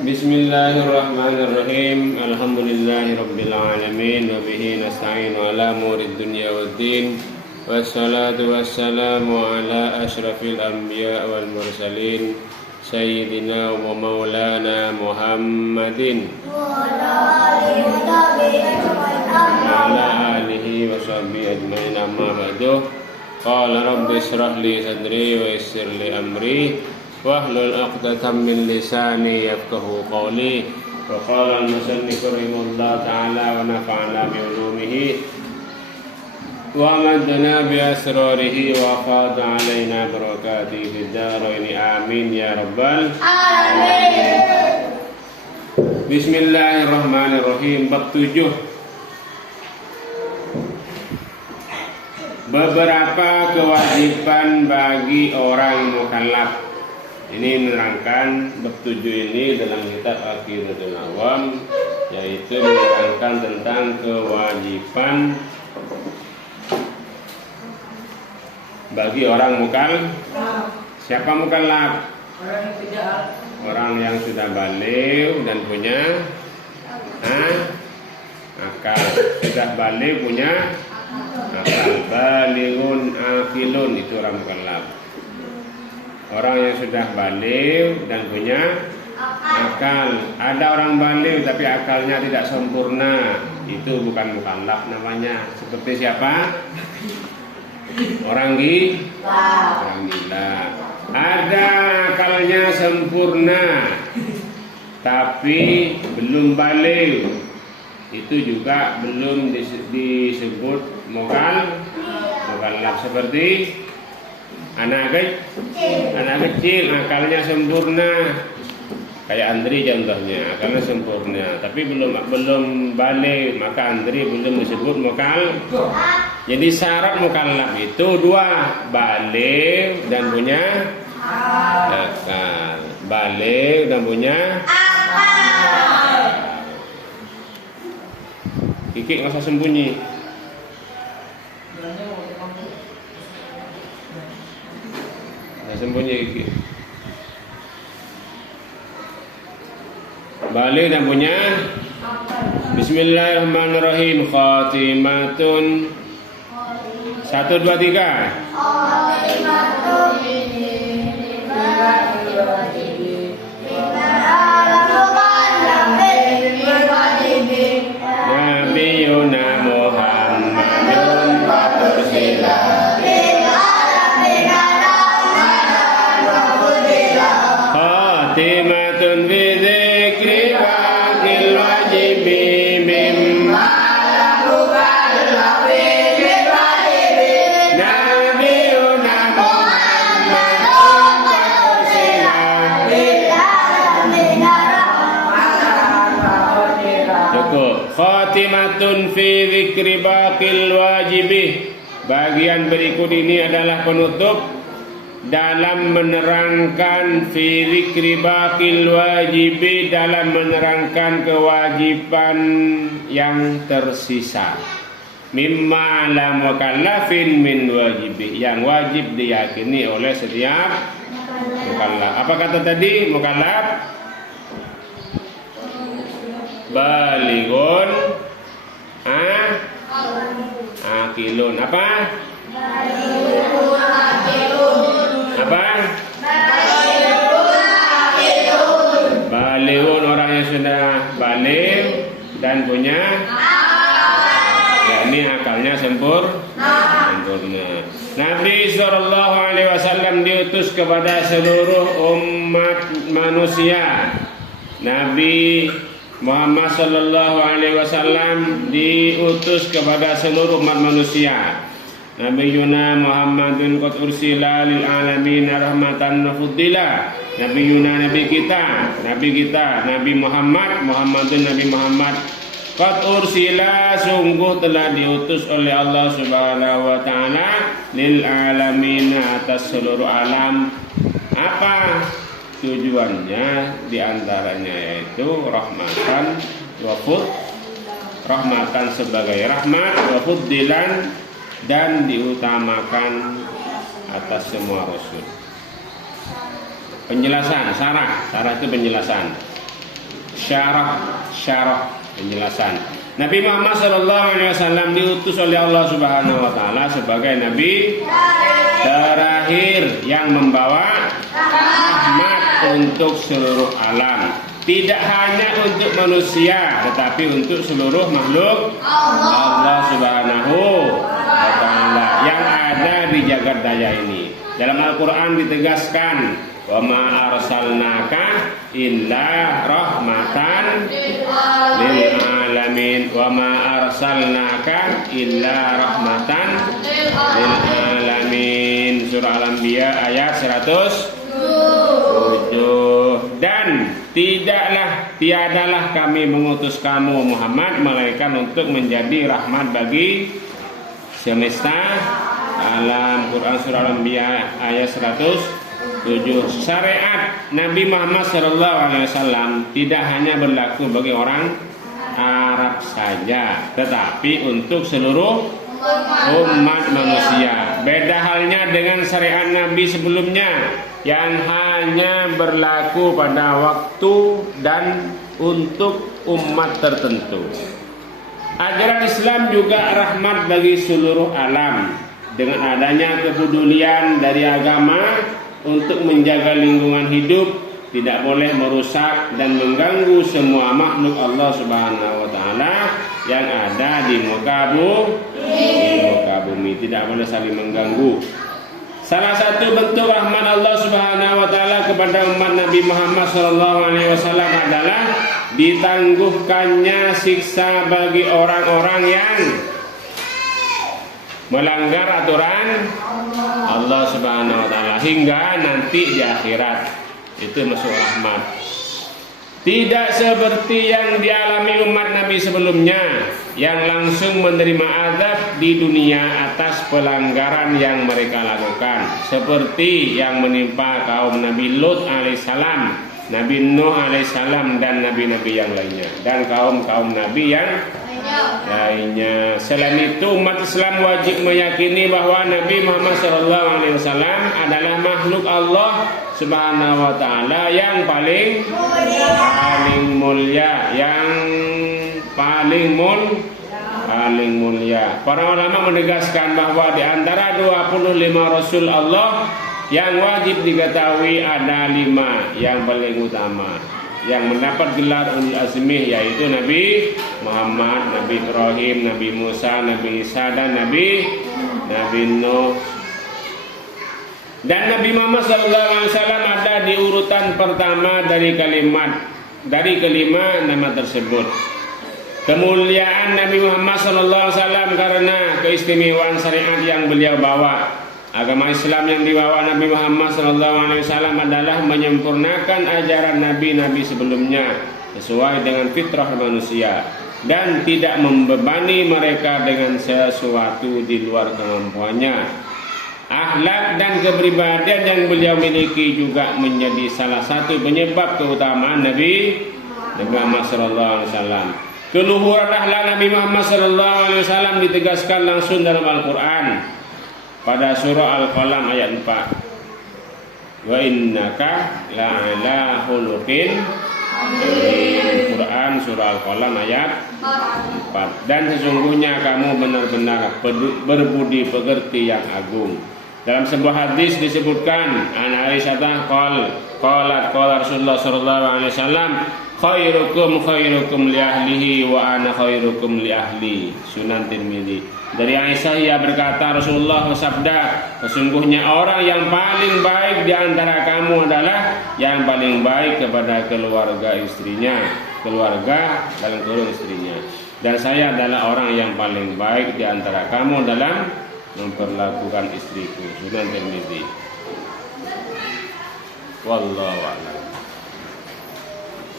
Bismillahirrahmanirrahim. Alhamdulillahirabbil alamin wa bihi nasta'inu ala umuri dunya waddin. Wassalatu wassalamu ala asyrafil anbiya wal mursalin sayyidina wa maulana Muhammadin wa ala alihi wa sahbihi ajmain, amma ba'du. Qala rabbi ishrah li sadri wa yassir li amri wahlul 'uqdatam min lisani yafqahu qawli. Wa qala al-musannif rahimahullah ta'ala wa nafa'ana bi ulumihi wa amadna bi asrarihi wa qada alaina barakatihi fid dharain amin ya rabbal alamin. Bismillahirrahmanirrahim. Bab 7. Beberapa kewajiban bagi orang mukallaf. Ini menerangkan bab 7 ini dalam kitab Aqidatul Awam, yaitu menerangkan tentang kewajiban bagi orang mukallaf. Siapa mukallaf? Orang yang sudah baligh dan punya akal. Sudah baligh punya akal. Balighun aqilun, itu orang mukallaf. Orang yang sudah baligh dan punya akal. Ada orang baligh tapi akalnya tidak sempurna, itu bukan mukallaf namanya. Seperti siapa? Orang gila. Ada akalnya sempurna tapi belum baligh, itu juga belum disebut mukallaf. Seperti anak kecil akalnya sempurna, kayak Andri contohnya, akalnya sempurna tapi belum balik, maka Andri belum disebut mukallaf. Jadi syarat mukallaf itu 2, balik dan punya akal. Balik dan punya akal. Kiki nggak usah sembunyi. Sembunyi gigi. Balik dan punya. Bismillahirrahmanirrahim. Khatimatun 1, 2, 3. Nabiyuna Muhammadun Rasulullah. Khatimatun bi dzikri baqil wajibi mimma lam yukallafi bil wajibi. Nabiyuna Muhammadun Rasulullah bil alamin rahmatan. Cukup. Khatimatun fi dzikri baqil wajibi. Bagian berikut ini adalah penutup dalam menerangkan fi dzikri baqil wajibi, dalam menerangkan kewajiban yang tersisa. Mimma la mukallafin min wajibi, yang wajib diyakini oleh setiap mukallaf. Apa kata tadi mukallaf? Balighun aqilun. Apa? Balighun, orang yang sudah baligh dan punya yakni akalnya sempurna. Nabi sallallahu alaihi wasallam diutus kepada seluruh umat manusia. Nabi Muhammad sallallahu alaihi wasallam diutus kepada seluruh umat manusia. Nabiyuna Muhammadun qad ursila lil alamin rahmatan wa fuddila. Nabiyuna nabi kita Nabi Muhammadun Nabi Muhammad qad ursila, sungguh telah diutus oleh Allah Subhanahu wa taala lil alamin, atas seluruh alam. Apa tujuannya? Di antaranya yaitu rahmatan sebagai rahmat, wa fuddilan, dan diutamakan atas semua rasul. Penjelasan, sarah itu penjelasan. syarah penjelasan. Nabi Muhammad SAW diutus oleh Allah Subhanahu wa taala sebagai nabi terakhir yang membawa rahmat untuk seluruh alam. Tidak hanya untuk manusia, tetapi untuk seluruh makhluk Allah Subhanahu wa taala yang ada di jagat raya ini. Dalam Al-Qur'an ditegaskan, wa ma arsalnaka illa rahmatan lil alamin, wa ma arsalnaka illa rahmatan lil alamin. Surah Al-Anbiya ayat 107. Dan tiadalah kami mengutus kamu Muhammad melainkan untuk menjadi rahmat bagi semesta alam. Quran surah Al-Anbiya ayat 107. Syariat Nabi Muhammad SAW tidak hanya berlaku bagi orang Arab saja, tetapi untuk seluruh umat manusia. Beda halnya dengan syariat Nabi sebelumnya yang hanya berlaku pada waktu dan untuk umat tertentu. Ajaran Islam juga rahmat bagi seluruh alam. Dengan adanya kepedulian dari agama untuk menjaga lingkungan hidup, tidak boleh merusak dan mengganggu semua makhluk Allah Subhanahu wa taala yang ada di muka bumi. Tidak boleh saling mengganggu. Salah satu bentuk rahmat Allah Subhanahu wa taala kepada umat Nabi Muhammad SAW adalah ditangguhkannya siksa bagi orang-orang yang melanggar aturan Allah Subhanahu wa taala hingga nanti di akhirat. Itu masuk rahmat. Tidak seperti yang dialami umat Nabi sebelumnya yang langsung menerima azab di dunia atas pelanggaran yang mereka lakukan, seperti yang menimpa kaum Nabi Lut alaihissalam, Nabi Nuh alaihissalam, dan nabi-nabi yang lainnya, dan kaum-kaum Nabi yang lainnya. Selain itu, umat Islam wajib meyakini bahwa Nabi Muhammad SAW adalah makhluk Allah Subhanahu wa taala yang paling mulia, paling mulia. Para ulama menegaskan bahwa di antara 25 Rasul Allah yang wajib diketahui ada 5 yang paling utama yang mendapat gelar ulul azmi, yaitu Nabi Muhammad, Nabi Ibrahim, Nabi Musa, Nabi Isa, dan Nabi Nuh. Dan Nabi Muhammad SAW ada di urutan pertama dari kelima nama tersebut. Kemuliaan Nabi Muhammad SAW karena keistimewaan syariat yang beliau bawa. Agama Islam yang dibawa Nabi Muhammad SAW adalah menyempurnakan ajaran nabi-nabi sebelumnya sesuai dengan fitrah manusia dan tidak membebani mereka dengan sesuatu di luar kemampuannya. Akhlak dan kepribadian yang beliau miliki juga menjadi salah satu penyebab keutamaan Nabi Muhammad SAW. Keluhuran akhlak Nabi Muhammad SAW ditegaskan langsung dalam Al-Quran pada surah Al-Qalam ayat 4. Wa innaka la'ala khuluqin Quran surah Al-Qalam ayat 4. Dan sesungguhnya kamu benar-benar berbudi pekerti yang agung. Dalam sebuah hadis disebutkan, an Aisyah qalat Rasulullah sallallahu alaihi wasallam, khairukum li ahlihi wa ana khairukum li ahli. Sunan Tirmidzi. Dari Aisyah ia berkata, Rasulullah bersabda, sesungguhnya orang yang paling baik di antara kamu adalah yang paling baik kepada keluarga istrinya, keluarga dalam kurung istrinya. Dan saya adalah orang yang paling baik di antara kamu dalam memperlakukan istriku. Sunan Tirmidzi. Wallahu a'lam.